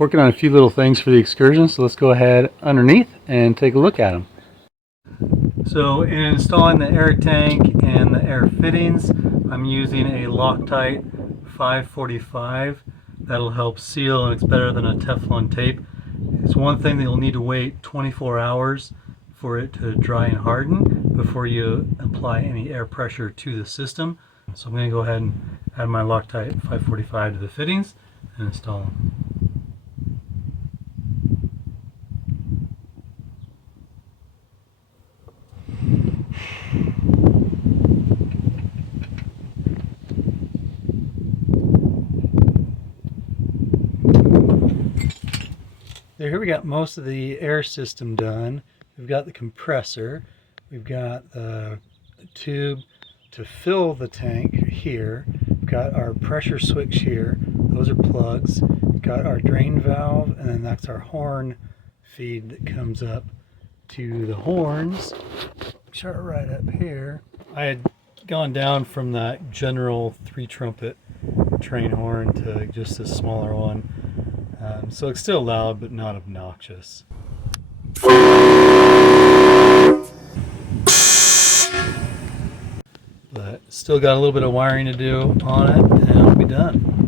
working on a few little things for the Excursion, so let's go ahead underneath and take a look at them. So in installing the air tank and the air fittings, I'm using a Loctite 545. That'll help seal, and it's better than a Teflon tape. It's one thing that you'll need to wait 24 hours for it to dry and harden before you apply any air pressure to the system. So I'm going to go ahead and add my Loctite 545 to the fittings and install them. Here we got most of the air system done. We've got the compressor, we've got the tube to fill the tank here, we've got our pressure switch here, those are plugs, we've got our drain valve, and then that's our horn feed that comes up to the horns. Chart right up here. I had gone down from that general 3-trumpet train horn to just a smaller one. So it's still loud, but not obnoxious. But still got a little bit of wiring to do on it, and it'll be done.